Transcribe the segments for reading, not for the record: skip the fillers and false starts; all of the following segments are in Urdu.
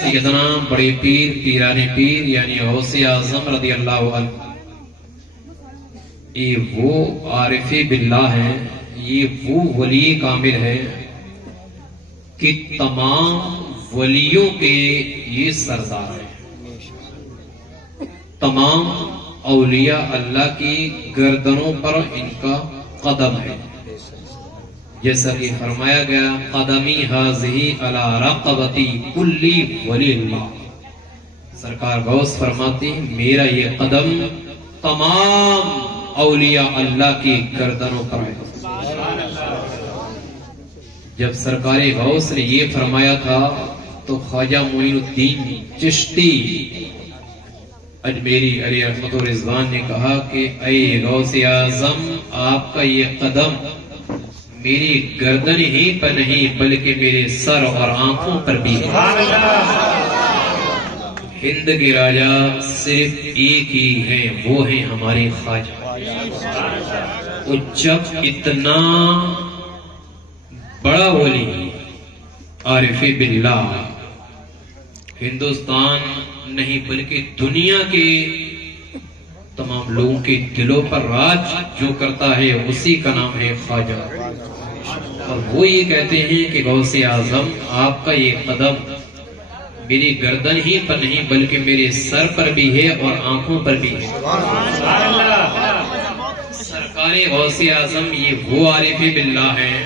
سیدنا بڑے پیر پیران پیر یعنی غوث اعظم رضی اللہ عنہ، یہ وہ عارف باللہ ہیں، یہ وہ ولی کامل ہیں کہ تمام ولیوں کے یہ سردار ہیں، تمام اولیاء اللہ کی گردنوں پر ان کا قدم ہے، جیسا کہ فرمایا گیا قدمی حاضی علی رقبتی کلی ولی اللہ، سرکار غوث فرماتی میرا یہ قدم تمام اولیاء اللہ کی گردنوں پر ہے۔ جب سرکار غوث نے یہ فرمایا تھا تو خواجہ معین الدین چشتی اجمیری علیہ رحمت و رضوان نے کہا کہ اے غوث اعظم آپ کا یہ قدم میری گردن ہی پر نہیں بلکہ میرے سر اور آنکھوں پر بھی ہے۔ ہند کے راجہ صرف ایک ہی ہیں، وہ ہیں ہمارے خواجہ۔ وہ جب اتنا بڑا ولی عارف باللہ ہندوستان نہیں بلکہ دنیا کے تمام لوگوں کے دلوں پر راج جو کرتا ہے اسی کا نام ہے خواجہ، اور وہ یہ کہتے ہیں کہ غوث اعظم آپ کا یہ قدم میری گردن ہی پر نہیں بلکہ میرے سر پر بھی ہے اور آنکھوں پر بھی ہے۔ سرکار غوث اعظم یہ وہ عارف باللہ ہیں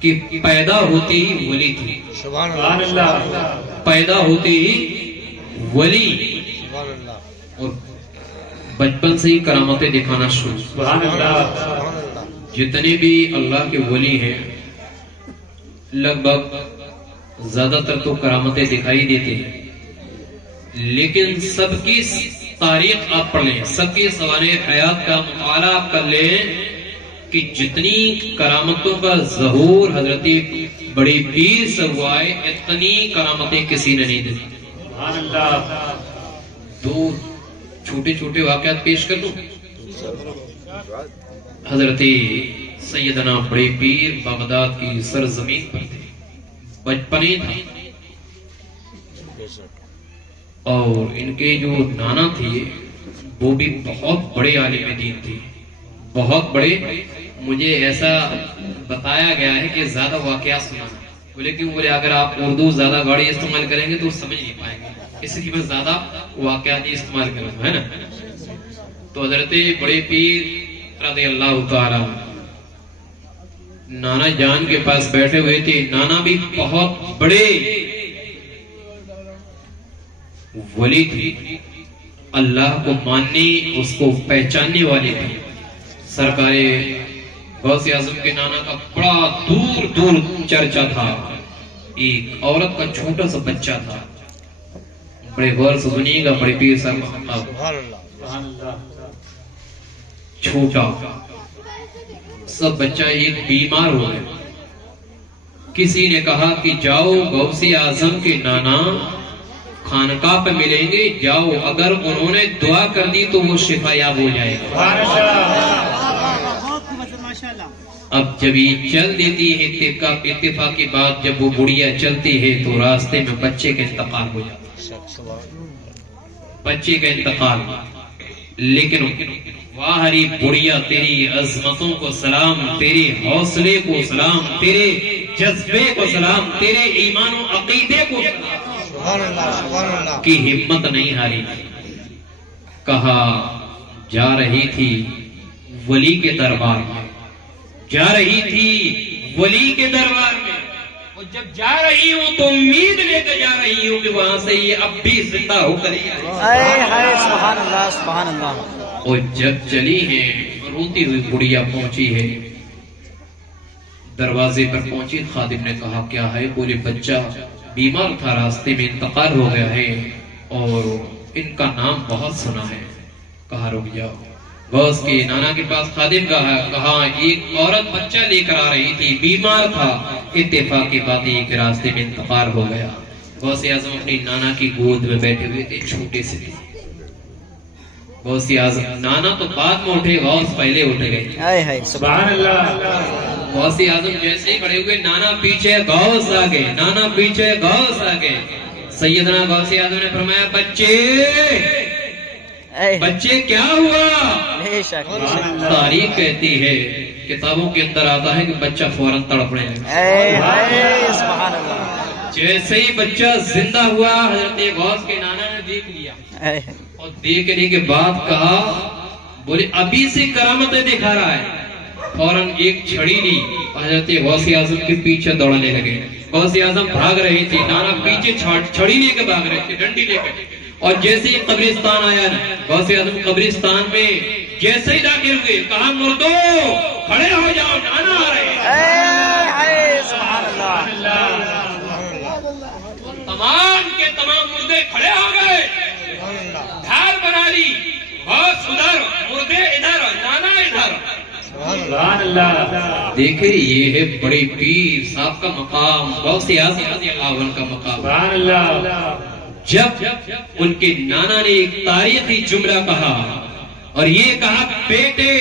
کہ پیدا ہوتے ہی ولی تھی، پیدا ہوتے ہی ولی، اور بچپن سے ہی کرامتیں دکھانا شروع۔ جتنے بھی اللہ کے ولی ہیں لگ بھگ زیادہ تر تو کرامتیں دکھائی دیتے ہیں، لیکن سب کی تاریخ آپ پڑھ لیں، سب کی سوانح حیات کا مطالعہ آپ کر لیں کہ جتنی کرامتوں کا ظہور حضرت بڑی پیر سے ہوا ہے اتنی کرامتیں کسی نے نہیں دی۔ دو چھوٹے چھوٹے واقعات پیش کر دوں۔ حضرت سیدنا بڑے پیر بغداد کی سرزمین پر تھے، بچپنے تھے، اور ان کے جو نانا تھے وہ بھی بہت بڑے عالم دین تھے، بہت بڑے۔ مجھے ایسا بتایا گیا ہے کہ زیادہ واقعات سنا، لیکن بولے اگر آپ اردو زیادہ گاڑی استعمال کریں گے تو سمجھ نہیں پائیں گے، اس لیے میں زیادہ واقعات استعمال کروں گا، ہے نا۔ تو حضرت بڑے پیر رضی اللہ تعالی نانا جان کے پاس بیٹھے ہوئے تھے، نانا بھی بہت بڑے ولی تھے، اللہ کو ماننے اس کو پہچاننے والے تھے۔ سرکار غوث اعظم کے نانا کا بڑا دور دور چرچا تھا، ایک عورت کا چھوٹا سا بچہ تھا، بڑے غور سے سنیے گا بڑے پیر صاحب، چھوٹا سب بچہ ایک بیمار ہو گیا۔ کسی نے کہا کہ جاؤ غوث اعظم کے نانا خانقاہ پہ ملیں گے، جاؤ، اگر انہوں نے دعا کر دی تو وہ شفا یاب ہو جائے گا۔ اب جب یہ چل دیتی ہے اتفاق کی بات، جب وہ بڑھیا چلتی ہے تو راستے میں بچے کا انتقال ہو جاتا، بچے کا انتقال۔ لیکن واہری بڑھیا تیری عظمتوں کو سلام، تیرے حوصلے کو سلام، تیرے جذبے کو سلام، تیرے ایمان و عقیدے کو سلام، کی ہمت نہیں ہاری۔ کہا جا رہی تھی ولی کے دربار میں، جا رہی تھی ولی کے دربار میں، اور جب جا رہی ہوں تو امید لے کر جا رہی ہوں کہ وہاں سے یہ اب بھی زندہ ہو کر ہی آئے۔ سبحان اللہ سبحان اللہ۔ اور جب چلی ہے روتی ہوئی گڑیا پہنچی ہے، دروازے پر پہنچی، خادم نے کہا کیا ہے؟ بولے بچہ بیمار تھا، راستے میں انتقال ہو گیا ہے اور ان کا نام بہت سنا ہے۔ کہا رک جاؤ۔ غوث کے نانا کے پاس خادم کہا ایک عورت بچہ لے کر آ رہی تھی، بیمار تھا، اتفاق کی بات یہ کہ راستے میں انتقال ہو گیا۔ غوث اعظم اپنی نانا کی گود میں بیٹھے ہوئے تھے، چھوٹے سے تھے۔ غوث اعظم نانا تو بعد میں اٹھے، غوث پہلے اٹھ گئے۔ سبحان اللہ۔ غوث اعظم جیسے ہی کھڑے ہوئے، نانا پیچھے غوث آگے، نانا پیچھے غوث آگے۔ سیدنا غوث اعظم نے فرمایا بچے کیا ہوا؟ بے شک تاریخ کہتی ہے، کتابوں کے اندر آتا ہے کہ بچہ فوراً تڑپنے لگا۔ سبحان اللہ۔ جیسے ہی بچہ زندہ ہوا، حضرت غوث کے نانا نے دیکھ لیا اور دیکھنے کے بعد کہا، بولے ابھی سے کرامتیں دکھا رہا ہے۔ فوراً ایک چھڑی لی، حضرت غوث اعظم کے پیچھے دوڑنے لگے۔ غوث اعظم بھاگ رہے تھے، نانا پیچھے چھڑی لے کے بھاگ رہے تھے، ڈنڈی لے کے۔ اور جیسے ہی قبرستان آیا نا، غوث اعظم قبرستان میں جیسے ہی داخل ہوئے، کہا مردو کھڑے ہو جاؤ، نانا آ رہے ہیں۔ سبحان اللہ۔ تمام کے تمام مردے کھڑے ہو گئے، دھار بنا لی، غوث ادھر، مردے ادھر، نانا ادھر۔ دیکھیں یہ ہے بڑے پیر صاحب کا مقام، غوث اعظم رضی اللہ عنہ کا مقام۔ جب ان کے نانا نے ایک تاریخی جملہ کہا اور یہ کہا، بیٹے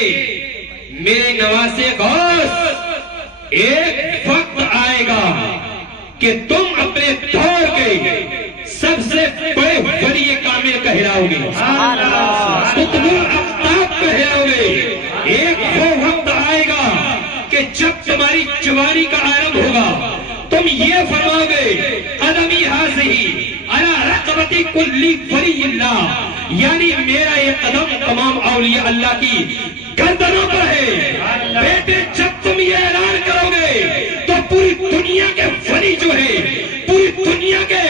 میرے نواسے غوث، ایک وقت آئے گا کہ تم اپنے دور کے سب سے بڑے ولی کامل کہلاؤ گے، قطب آفتاب کہلاؤ گے۔ ایک وہ وقت آئے گا کہ جب تمہاری جوانی کا عالم ہوگا، تم یہ فرماؤ گے، قدمی حاضی علی رقبتی کلی ولی اللہ، یعنی میرا یہ قدم تمام اولیاء اللہ کی گردنوں پر ہے۔ بیٹے جب تم یہ اعلان کرو گے تو پوری دنیا کے ولی جو ہے، پوری دنیا کے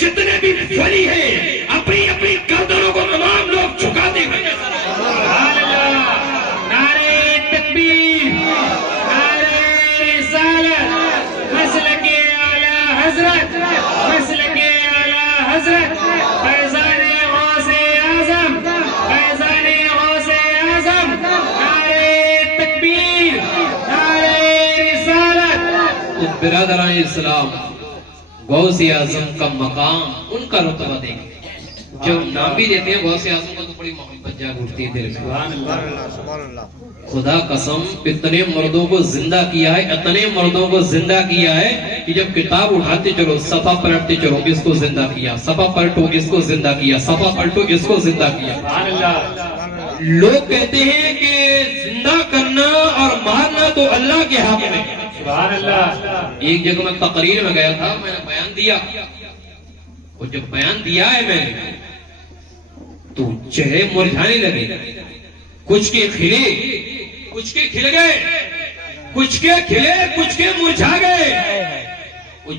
جتنے بھی ولی ہیں، اپنی اپنی گردنوں کو تمام لوگ جھکاتے ہوئے۔ نعرہ تکبیر، نعرہ رسالت، مسلک اعلی حضرت، مسلک اعلی حضرت، فیضان غوث اعظم، فیضان غوث اعظم، نعرہ تکبیر، نعرہ رسالت۔ برادران اسلام، غوث اعظم کا مقام، ان کا رتبہ دیکھیں، جب نام بھی دیتے ہیں غوث اعظم کا تو بڑی محبت جاگ اٹھتی ہے دل میں۔ خدا قسم اتنے مردوں کو زندہ کیا ہے، اتنے مردوں کو زندہ کیا ہے کہ جب کتاب اٹھاتے چلو، صفحہ پلٹتے چلو، اس کو زندہ کیا، صفحہ پلٹو اس کو زندہ کیا، صفحہ پلٹو اس کو زندہ کیا۔ لوگ کہتے ہیں کہ زندہ کرنا اور مارنا تو اللہ کے ہاتھ میں۔ ایک جگہ میں تقریر میں گیا تھا، میں نے بیان دیا، اور جب بیان دیا ہے میں نے تو چہرے مرجھانے لگے، کچھ کے کھلے، کچھ کے کھل گئے، کچھ کے کھلے، کچھ کے مرجھا گئے۔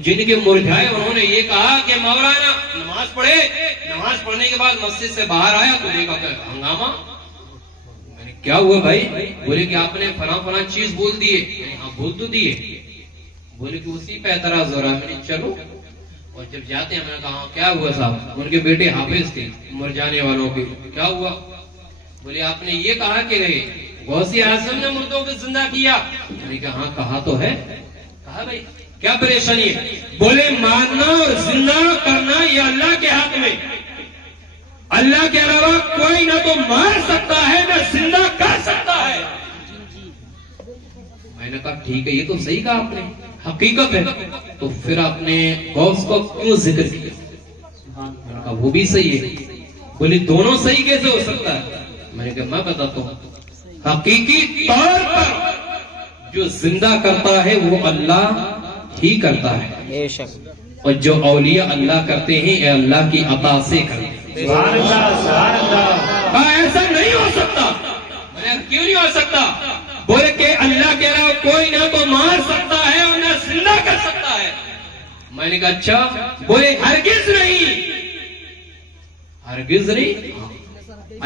جن کے مرجھائے انہوں نے یہ کہا کہ مولانا نماز پڑھے، نماز پڑھنے کے بعد مسجد سے باہر آیا تو دیکھا کہ ہنگامہ۔ میں نے کیا ہوا بھائی؟ بولے کہ آپ نے فلاں فلاں چیز بول دیے۔ ہاں بول تو دیے۔ بولے کہ اسی پہ اعتراض ہو رہا ہے۔ میں نے چلو، اور جب جاتے ہیں میں نے کہا کیا ہوا صاحب؟ ان کے بیٹے حافظ تھے مرجانے والوں کے۔ کیا ہوا؟ بولے آپ نے یہ کہا کہ غوث اعظم نے مردوں کو زندہ کیا۔ میں نے کہا ہاں کہا تو ہے۔ کہا بھائی کیا پریشانی ہے؟ بولے مارنا اور زندہ کرنا یہ اللہ کے ہاتھ میں، اللہ کے علاوہ کوئی نہ تو مار سکتا ہے نہ زندہ کر سکتا ہے۔ میں نے کہا ٹھیک ہے، یہ تو صحیح کہا آپ نے، حقیقت ہے، تو پھر آپ نے غوث کو کیوں ذکر کیا؟ میں نے کہا وہ بھی صحیح ہے۔ بولی دونوں صحیح کیسے ہو سکتا ہے؟ میں نے کہا میں بتاتا ہوں، حقیقی طور پر جو زندہ کرتا ہے وہ اللہ ہی کرتا ہے، اور جو اولیاء اللہ کرتے ہیں یہ اللہ کی عطا سے کرتے ہیں۔ ایسا نہیں ہو سکتا۔ میں نے کیوں نہیں ہو سکتا؟ بولے کہ اللہ کے علاوہ کوئی نہ تو مار سکتا ہے اور نہ زندہ کر سکتا ہے۔ میں نے کہا اچھا؟ بولے ہرگز نہیں، ہرگز نہیں،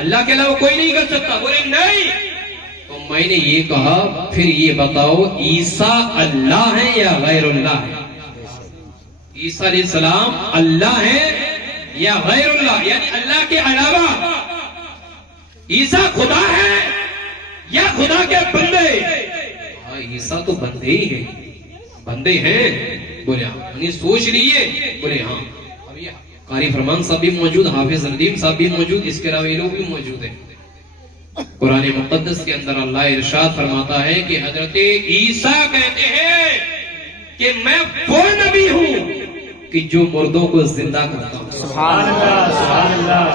اللہ کے علاوہ کوئی نہیں کر سکتا۔ بولے نہیں، تو میں نے یہ کہا پھر یہ بتاؤ عیسیٰ اللہ ہے یا غیر اللہ ہے؟ عیسیٰ علیہ السلام اللہ ہے یا غیر اللہ، یعنی اللہ کے علاوہ؟ عیسیٰ خدا ہے یا خدا کے بندے؟ ہاں عیسیٰ تو بندے ہی ہیں، بندے ہیں۔ بولے ہاں، سوچ لیے؟ بولے ہاں۔ اب یہ قاری فرمان صاحب بھی موجود، حافظ ندیم صاحب بھی موجود، اس کے علاوہ یہ لوگ بھی موجود ہیں۔ قرآن مقدس کے اندر اللہ ارشاد فرماتا ہے کہ حضرت عیسیٰ کہتے ہیں کہ میں وہ نبی ہوں کہ جو مردوں کو زندہ کرتا ہوں. سبحان اللہ سبحان اللہ.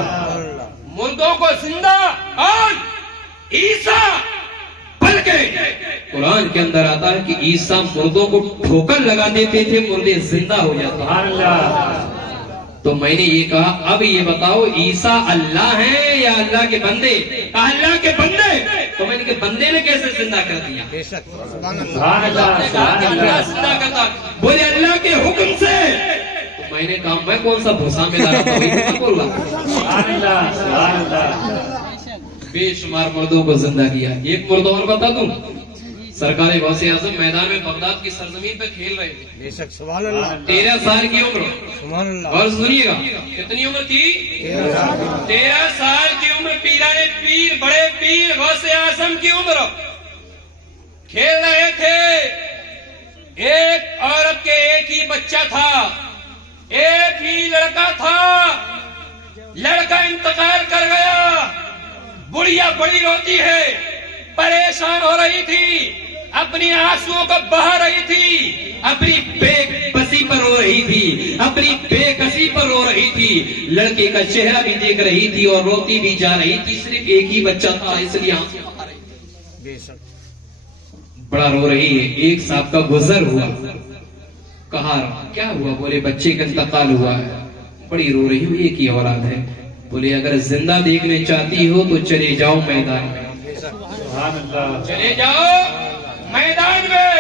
مردوں کو زندہ. اور عیسیٰ بلکہ قرآن کے اندر آتا ہے کہ عیسیٰ مردوں کو ٹھوکر لگا دیتے تھے, مردے زندہ ہو جاتے. سبحان اللہ. تو میں نے یہ کہا اب یہ بتاؤ عیسیٰ اللہ ہیں یا اللہ کے بندے؟ اللہ کے بندے. تو میں نے کہا بندے نے کیسے زندہ کر دیا؟ سبحان اللہ. اللہ زندہ کرتا. بولے اللہ کے حکم سے. تو میں نے کہا میں کون سا بھوسا میں ڈالا تھا سبحان اللہ سبحان اللہ. بے شمار مردوں کو زندہ کیا. ایک مرد اور بتا دوں, سرکار غوث اعظم میدان میں بغداد کی سرزمین پہ کھیل رہے تھے. بے شک. سبحان اللہ. 13 سال کی عمر. سبحان اللہ. اور سنیے گا کتنی عمر تھی؟ 13 سال کی عمر. پیرانے پیر, بڑے پیر غوث اعظم کی عمر کھیل رہے تھے. ایک عورت کے ایک ہی بچہ تھا, ایک ہی لڑکا تھا. لڑکا انتقال کر گیا. بڑھیا بڑی روتی ہے, پریشان ہو رہی تھی, اپنی آنسوؤں کو بہا رہی تھی, اپنی بے بسی پر رو رہی تھی, اپنی بے کسی پر رو رہی تھی. لڑکے کا چہرہ بھی دیکھ رہی تھی اور روتی بھی جا رہی تھی. صرف ایک ہی بچہ تھا اس لیے آنسو بہا رہی تھی. بے شک. بڑا رو رہی ہے. ایک صاحب کا گزر ہوا. کہا کیا ہوا؟ بولے بچے کا انتقال ہوا ہے. بڑی رو رہی ہوں, ایک ہی اولاد ہے. بولے اگر زندہ دیکھنے چاہتی ہو تو چلے جاؤ میدان میں. سبحان اللہ. چلے جاؤ میدان میں.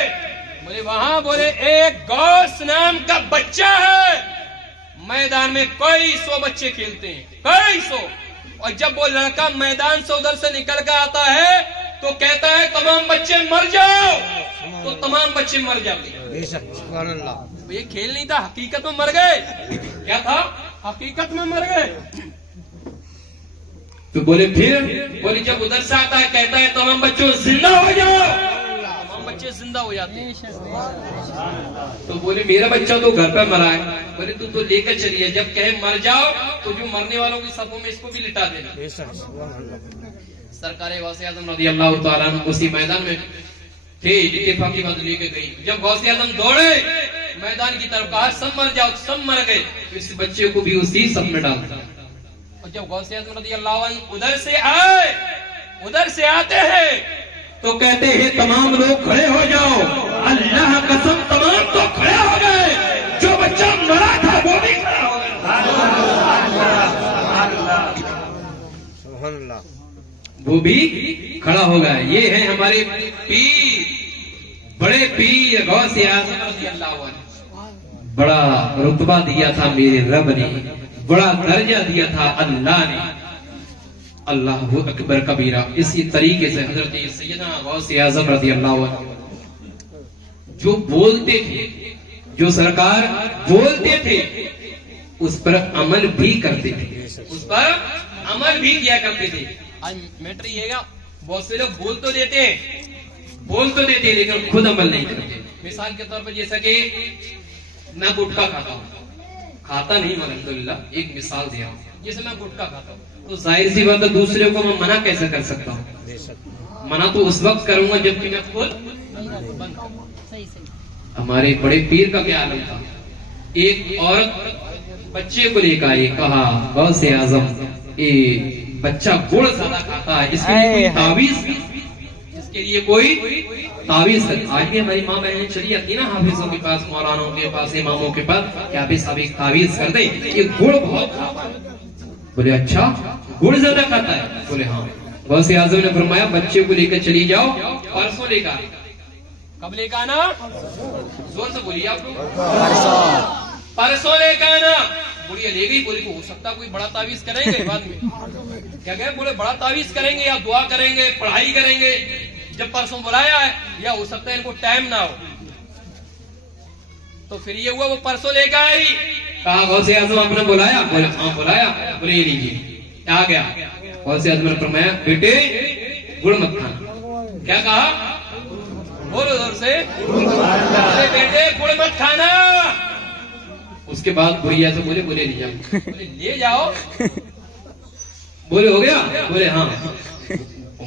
بولے وہاں بولے ایک غوث نام کا بچہ ہے. میدان میں کوئی 100 بچے کھیلتے ہیں, کوئی 100. اور جب وہ لڑکا میدان سے ادھر سے نکل کر آتا ہے تو کہتا ہے تمام بچے مر جاؤ. تو تمام بچے مر جاتے ہیں. بے شک. سبحان اللہ. یہ کھیل نہیں تھا, حقیقت میں مر گئے. کیا تھا؟ حقیقت میں مر گئے. تو بولے پھر بولے جب ادھر سے آتا ہے کہتا ہے تمام بچوں زندہ ہو جاؤ. تمام بچے زندہ ہو جاتے ہیں. تو بولے میرا بچہ تو گھر پہ مرا ہے. بولے تو لے کر چلیے, جب کہے مر جاؤ تو جو مرنے والوں کی صفوں میں اس کو بھی لٹا دینا. بے شک. سبحان اللہ. سرکار غوث اعظم رضی اللہ تعالیٰ عنہ اسی میدان میں تھے. اتفاقی بات لے کے گئی. جب غوث اعظم دوڑے میدان کی طرف, کہا سب مر جاؤ, سب مر گئے. اس بچے کو بھی اسی سب میں ڈال دیا. اور جب غوث اعظم رضی اللہ عنہ ادھر سے آئے, ادھر سے آتے ہیں تو کہتے ہیں تمام لوگ کھڑے ہو جاؤ. اللہ قسم تمام تو کھڑے ہو گئے. جو بچہ مرا تھا وہ بھی کھڑا ہو گیا. سبحان اللہ. وہ بھی کھڑا ہو گیا. یہ ہے ہمارے پیر, بڑے پیر غوث اعظم رضی اللہ عنہ. بڑا رتبہ دیا تھا میرے رب نے, بڑا درجہ دیا تھا اللہ نے. اللہ اکبر کبیرہ. اسی طریقے سے حضرت سیدنا غوث اعظم رضی اللہ عنہ جو بولتے تھے, جو سرکار بولتے تھے اس پر عمل بھی کرتے تھے, اس پر عمل بھی کیا کرتے تھے. آج میٹر یہ گا, بہت سے لوگ بول تو دیتے لیکن خود عمل نہیں کرتے. مثال کے طور پر جیسا کہ میں گٹکا کھاتا ہوں, کھاتا نہیں ہوں الحمدللہ, ایک مثال دیا ہوں. جیسے میں گٹکا کھاتا ہوں تو ظاہر سی بات ہے دوسرے کو میں منع کیسے کر سکتا ہوں؟ منع تو اس وقت کروں گا جبکہ میں خود بند کروں. ہمارے بڑے پیر کا کیا عالم تھا. ایک عورت بچے کو لے کر یہ کہا غوث اعظم یہ بچہ گڑ زیادہ کھاتا ہے, اس کے لیے کوئی تعویذ, اس کے لیے کوئی تعویذ. آج بھی ہماری ماں بہنیں چلی آتی نا حافظوں کے پاس, مولانوں کے پاس, اماموں کے پاس, کہ حافظ صاحب ایک تعویذ کر دیں, یہ گڑ بہت کھاتا ہے. بولے اچھا گڑ زیادہ کھاتا ہے؟ بولے ہاں. غوث اعظم نے فرمایا بچے کو لے کر چلی جاؤ, پرسوں لے کر. کب لے کر آنا؟ زور سے بولیے آپ لوگ. پرسوں لے کر آنا. بڑھیا لے گئی. بولی ہو سکتا کوئی بڑا تعویذ کریں گے بعد میں. کیا کہ بولے بڑا تعویذ کریں گے یا دعا کریں گے, پڑھائی کریں گے. جب پرسوں بلایا ہے یا ہو سکتا ہے ان کو ٹائم نہ ہو. تو پھر یہ ہوا وہ پرسوں لے کر آئی. کہا غوث اعظم آپ نے بلایا؟ بولے ہاں بلایا. بولے یہ لیجیے. آ گیا. غوث اعظم نے فرمایا بیٹے گڑ مت کھانا. کیا کہا؟ بولو زور سے. بیٹے گڑ مت کھانا. اس کے بعد بڑھیا سے بولے لے جاؤ. بولے لے جاؤ. بولے ہو گیا؟ بولے ہاں.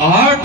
8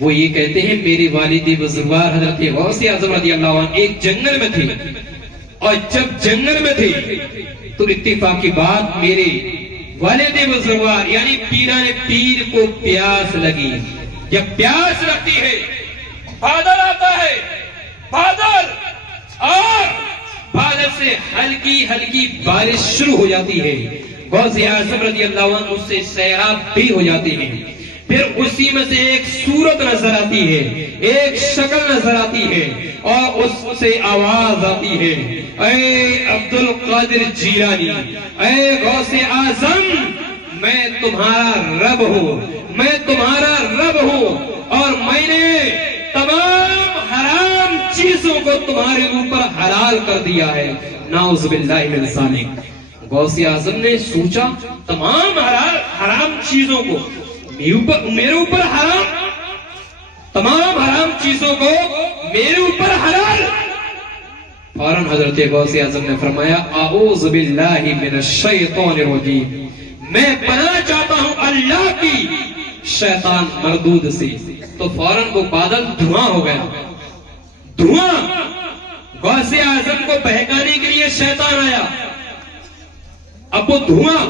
وہ یہ کہتے ہیں میری والدی بزرگوار حضرت غوث اعظم رضی اللہ عنہ ایک جنگل میں تھے، اور جب جنگل میں تھے تو اتفاق کی بات میرے والد بزرگوار یعنی پیران پیر کو پیاس لگی. جب پیاس لگتی ہے بادل آتا ہے، بادل، اور بادل سے ہلکی ہلکی بارش شروع ہو جاتی ہے. غوث اعظم رضی اللہ عنہ اس سے سیراب بھی ہو جاتے ہیں. پھر اسی میں سے ایک صورت نظر آتی ہے، ایک شکل نظر آتی ہے، اور اس سے آواز آتی ہے، اے عبد القادر جیلانی، اے غوث اعظم، میں تمہارا رب ہوں، میں تمہارا رب ہوں، اور میں نے تمام حرام چیزوں کو تمہارے اوپر حلال کر دیا ہے. نعوذ باللہ من ذالک. غوث اعظم نے سوچا تمام حرام چیزوں کو میرے اوپر حرام، تمام حرام چیزوں کو میرے اوپر حلال. فوراً حضرت غوث اعظم نے فرمایا اعوذ باللہ من الشیطان الرجیم، میں پناہ چاہتا ہوں اللہ کی شیطان مردود سے. تو فوراً وہ بادل دھواں ہو گیا. دھواں، غوث اعظم کو بہکانے کے لیے شیطان آیا. اب وہ دھواں،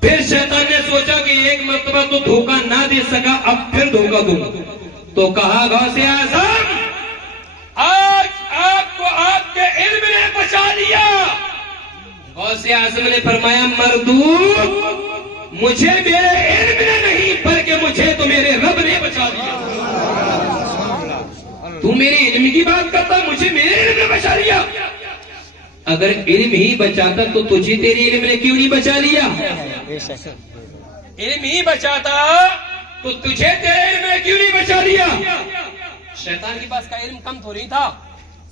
پھر شیطان نے سوچا کہ ایک مرتبہ تو دھوکہ نہ دے سکا، اب پھر دھوکہ دوں. تو کہا غوث اعظم آج آپ کو آپ کے علم نے بچا لیا. غوث اعظم نے فرمایا مردود، مجھے میرے علم نے نہیں بلکہ مجھے تو میرے رب نے بچا لیا. تو میرے علم کی بات کرتا، مجھے میرے علم نے بچا لیا. اگر علم ہی بچاتا تو تجھے تیرے علم نے کیوں نہیں بچا لیا؟ علم ہی بچاتا تو تجھے تیرے علم نے کیوں نہیں بچا لیا؟ شیطان کے پاس کا علم کم تو نہیں تھا.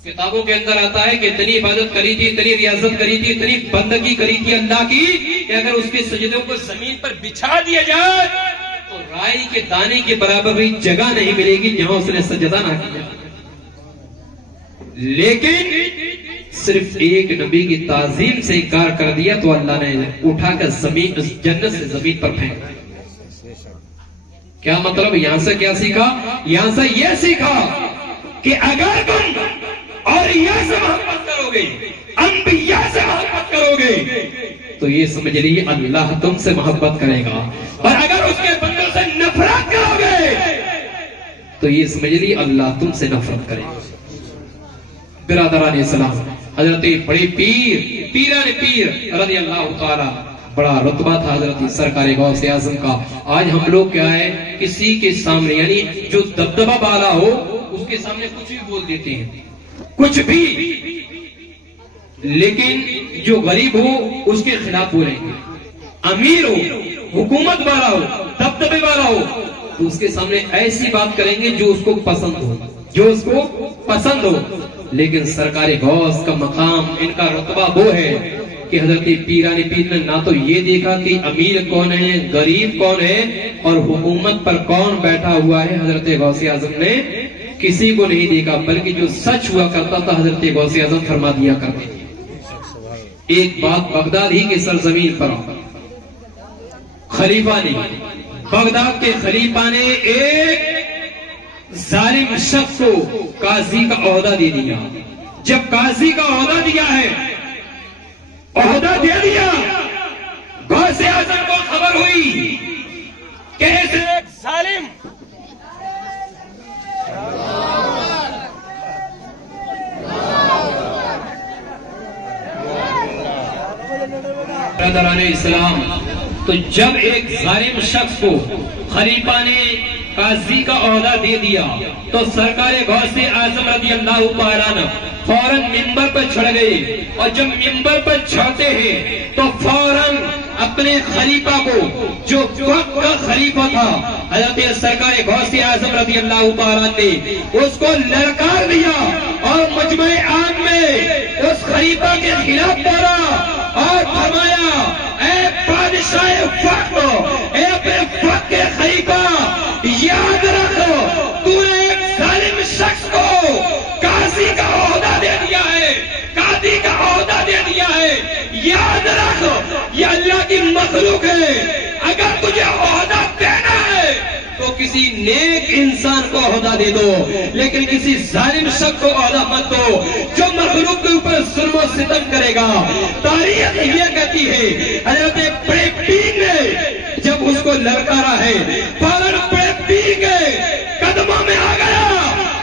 کتابوں کے اندر آتا ہے کہ اتنی عبادت کری تھی، اتنی ریاضت کری تھی، اتنی بندگی کری تھی اللہ کی کہ اگر اس کے سجدوں کو زمین پر بچھا دیا جائے تو رائی کے دانے کے برابر بھی جگہ نہیں ملے گی جہاں اس نے سجدہ نہ کیا. لیکن صرف ایک نبی کی تعظیم سے انکار کر دیا تو اللہ نے اٹھا کر زمین، جنت سے زمین پر پھینک. کیا مطلب؟ یہاں سے کیا سیکھا؟ یہاں سے یہ سیکھا کہ اگر تم اولیاء سے محبت کرو گے، انبیاء سے محبت کرو گے، تو یہ سمجھ لیجیے اللہ تم سے محبت کرے گا. اور اگر اس کے بندوں سے نفرت کرو گے تو یہ سمجھ لیجیے اللہ تم سے نفرت کرے گا. برادران اسلام، حضرت بڑے پیران پیر رضی اللہ تعالی، بڑا رتبہ تھا حضرت سرکار غوث اعظم کا. آج ہم لوگ کیا ہے، کسی کے سامنے یعنی جو دبدبہ والا ہو اس کے سامنے کچھ بھی بول دیتے ہیں، کچھ بھی. لیکن جو غریب ہو اس کے خلاف بولیں گے. امیر ہو، حکومت والا ہو، دبدبے والا ہو، تو اس کے سامنے ایسی بات کریں گے جو اس کو پسند ہو، جو اس کو پسند ہو. لیکن سرکار غوث کا مقام، ان کا رتبہ وہ ہے کہ حضرت پیران پیر نے نہ تو یہ دیکھا کہ امیر کون ہے، غریب کون ہے، اور حکومت پر کون بیٹھا ہوا ہے. حضرت غوث اعظم نے کسی کو نہیں دیکھا، بلکہ جو سچ ہوا کرتا تھا حضرت غوث اعظم فرما دیا کرتے تھے. ایک بات بغداد ہی کے سرزمین پر خلیفہ نے، بغداد کے خلیفہ نے ایک ظالم شخص کو قاضی کا عہدہ دے دیا. جب قاضی کا عہدہ دیا ہے، عہدہ دے دیا، غوث اعظم کو خبر ہوئی کہ ایک ظالم برادران اسلام، تو جب ایک ظالم شخص کو خلیفہ نے قاضی کا عہدہ دے دیا تو سرکار غوث اعظم رضی اللہ تعالیٰ عنہ فوراً ممبر پر چڑھ گئے. اور جب ممبر پر چڑھتے ہیں تو فوراً اپنے خلیفہ کو، جو وقت کا خلیفہ تھا حضرت سرکار غوث اعظم رضی اللہ تعالیٰ نے، اس کو للکار دیا اور مجمع عام میں اس خلیفہ کے خلاف بولا اور فرمایا اے بادشاہ وقت، اے اپنے وقت کے خلیفہ، یاد رکھو تو نے ایک ظالم شخص کو قاضی کا عہدہ دے دیا ہے، قاضی کا عہدہ دے دیا ہے. یاد رکھو یہ اللہ کی مخلوق ہے. اگر تجھے عہدہ دینا ہے تو کسی نیک انسان کو عہدہ دے دو، لیکن کسی ظالم شخص کو عہدہ مت دو جو مخلوق کے اوپر ظلم و ستم کرے گا۔ تاریخ یہ کہتی ہے حضرت بڑے پیر نے جب اس کو للکارا ہے، فوراً بڑے پیر کے قدموں میں آ گیا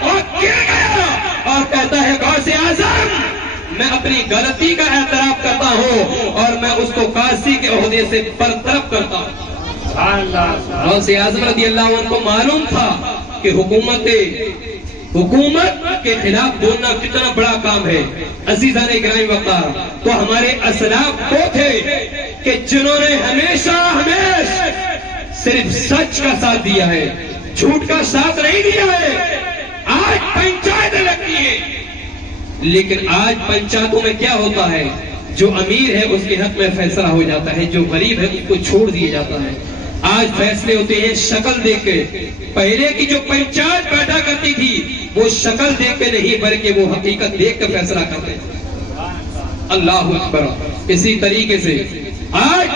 اور گر گیا اور کہتا ہے غوث اعظم میں اپنی غلطی کا اعتراف کرتا ہوں اور میں اس کو قاضی کے عہدے سے برطرف کرتا ہوں۔ غوث اعظم رضی اللہ عنہ کو معلوم تھا کہ حکومت کے خلاف بولنا کتنا بڑا کام ہے۔ عزیزان گرامی وقار، تو ہمارے اسلاف وہ تھے کہ جنہوں نے ہمیشہ صرف سچ کا ساتھ دیا ہے، جھوٹ کا ساتھ نہیں دیا ہے۔ آج پنچایتیں لگتی ہیں، لیکن آج پنچایتوں میں کیا ہوتا ہے؟ جو امیر ہے اس کے حق میں فیصلہ ہو جاتا ہے، جو غریب ہے اس کو چھوڑ دیا جاتا ہے۔ آج فیصلے ہوتے ہیں شکل دیکھ کے۔ پہلے کی جو پنچایت بیٹھا کرتی تھی وہ شکل دیکھ کے نہیں بلکہ وہ حقیقت دیکھ کے فیصلہ کرتے تھے۔ اللہ اکبر۔ اسی طریقے سے آج